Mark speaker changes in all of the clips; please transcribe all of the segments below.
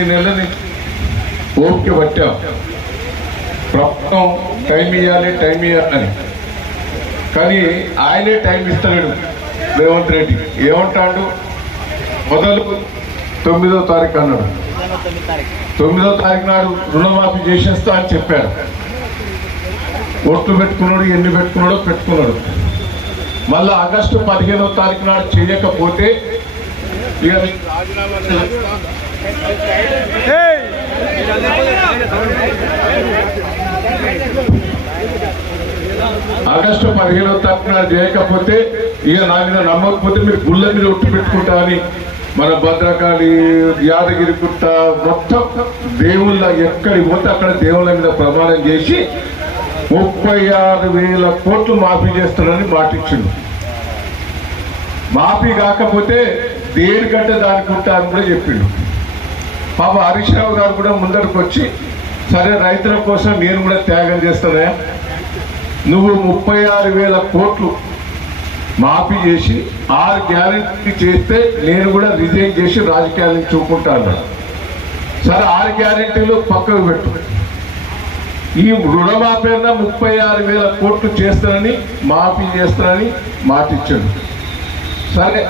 Speaker 1: ఎనిమిది నెలలని ఓపిక పట్టాం. ప్రభుత్వం టైం ఇవ్వాలి టైం ఇవ్వాలని కానీ ఆయనే టైం ఇస్తలేడు రేవంత్ రెడ్డి. ఏమంటాడు? మొదలు తొమ్మిదో తారీఖు అన్నాడు. తొమ్మిదో తారీఖు నాడు రుణమాఫీ చేసేస్తా అని చెప్పాడు. ఓట్లు పెట్టుకున్నాడు ఎన్ని పెట్టుకున్నాడో పెట్టుకున్నాడు. మళ్ళా ఆగస్టు పదిహేనో తారీఖు నాడు చేయకపోతే ఇక రాజీనామా ఆగస్టు పదిహేనో తారీఖున చేయకపోతే ఇక నా మీద నమ్మకపోతే మీరు గుళ్ళ మీద ఒట్టు పెట్టుకుంటా అని మన భద్రకాళి యాదగిరి గుట్ట మొత్తం దేవుళ్ళ ఎక్కడికి పోతే అక్కడ దేవుళ్ళ మీద ప్రమాణం చేసి ముప్పై ఆరు వేల కోట్లు మాఫీ చేస్తానని మాటిచ్చిండు. మాఫీ కాకపోతే దేనికంటే దానికి ఉంటా అని కూడా చెప్పిండు. పాప హరీష్ రావు గారు కూడా ముందరకు వచ్చి సరే రైతుల కోసం నేను కూడా త్యాగం చేస్తానే నువ్వు ముప్పై ఆరు వేల కోట్లు మాఫీ చేసి ఆరు గ్యారెంటీ చేస్తే నేను కూడా రిజైన్ చేసి రాజకీయాలను చూపుకుంటాను సరే ఆరు గ్యారెంటీలు పక్కకు పెట్టు. ఈ రుణమాఫీ అన్న ముప్పై ఆరు వేల కోట్లు చేస్తానని మాఫీ చేస్తానని మాట ఇచ్చాడు సరే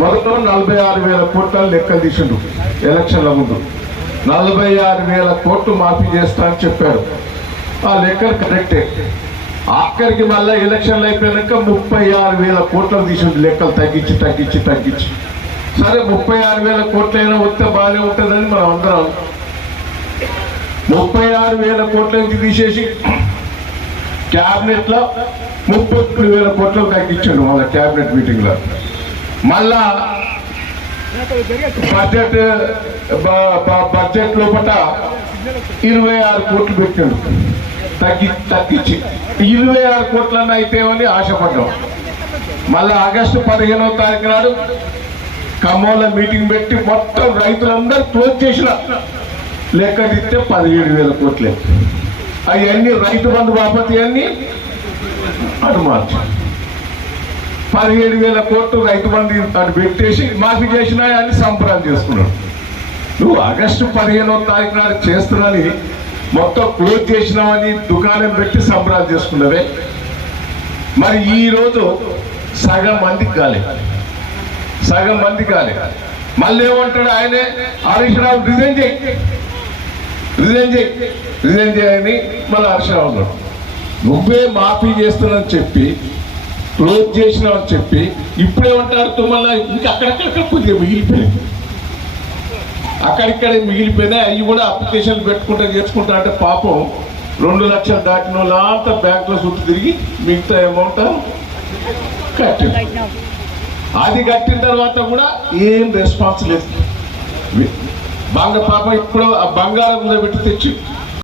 Speaker 1: మొదట నలభై ఆరు వేల కోట్ల లెక్కలు తీసిండు. ఎలక్షన్ల ముందు. నలభై ఆరు వేల కోట్లు మాఫీ చేస్తా అని చెప్పారు. ఆ లెక్కలు కరెక్టే. ఆఖరికి మళ్ళీ ఎలక్షన్లు అయిపోయాక ముప్పై ఆరు వేల కోట్లు తీసిండు లెక్కలు తగ్గించి తగ్గించి తగ్గించి. సరే ముప్పై ఆరు వేల కోట్లైనా వస్తే బాగానే ఉంటుందని మనం అందరం. ముప్పై ఆరు వేల కోట్ల నుంచి తీసేసి? క్యాబినెట్లో ముప్పై వేల కోట్లు తగ్గించాడు వాళ్ళ క్యాబినెట్ మీటింగ్లో. మళ్ళా బడ్జెట్ బడ్జెట్ లోపల ఇరవై ఆరు కోట్లు పెట్టాడు తగ్గి తగ్గించి. ఇరవై ఆరు కోట్లన్నా అయితేమని ఆశపడ్డాం. మళ్ళీ ఆగస్టు పదిహేనవ తారీఖు నాడు ఖమ్మంలో మీటింగ్ పెట్టి మొత్తం రైతులందరూ క్లోజ్ చేసిన లెక్క పదిహేడు వేల కోట్లే. అవన్నీ రైతు బంధు బాపతి అన్ని అటు మార్చు పదిహేడు వేల కోట్లు రైతు బంధు అటు పెట్టేసి మాఫీ చేసినా అని సంబరాలు చేసుకున్నాడు. నువ్వు ఆగస్టు పదిహేనో తారీఖు నాడు చేస్తున్నాని మొత్తం క్లోజ్ చేసినామని దుకాణం పెట్టి సంబరాలు చేసుకున్నవే. మరి ఈరోజు సగం మందికి కాలే. సగం మంది కాలే. మళ్ళీ ఏమంటాడు ఆయనే? హరీష్ రావు రిజైన్ చేయి. రిజైన్ చేయి. రిజైన్ చేయని మళ్ళీ హరీష్ రావు అన్నాడు. నువ్వే మాఫీ చేస్తున్నాని చెప్పి క్లోజ్ చేసినావని చెప్పి ఇప్పుడేమంటారు మళ్ళీ ఇంకా అక్కడక్కడ కొద్దిగా మిగిలిపోయింది. అక్కడిక్కడే మిగిలిపోయినాయి అవి కూడా అప్లికేషన్ పెట్టుకుంటా చేసుకుంటా అంటే పాపం రెండు లక్షలు దాటిన వాళ్ళంతా బ్యాంకులో చుట్టూ తిరిగి మిగతా అమౌంట్ కట్టింది అది కట్టిన తర్వాత కూడా ఏం రెస్పాన్స్ లేదు. బంగ పాప ఇప్పుడు ఆ బంగారం మీద పెట్టి తెచ్చి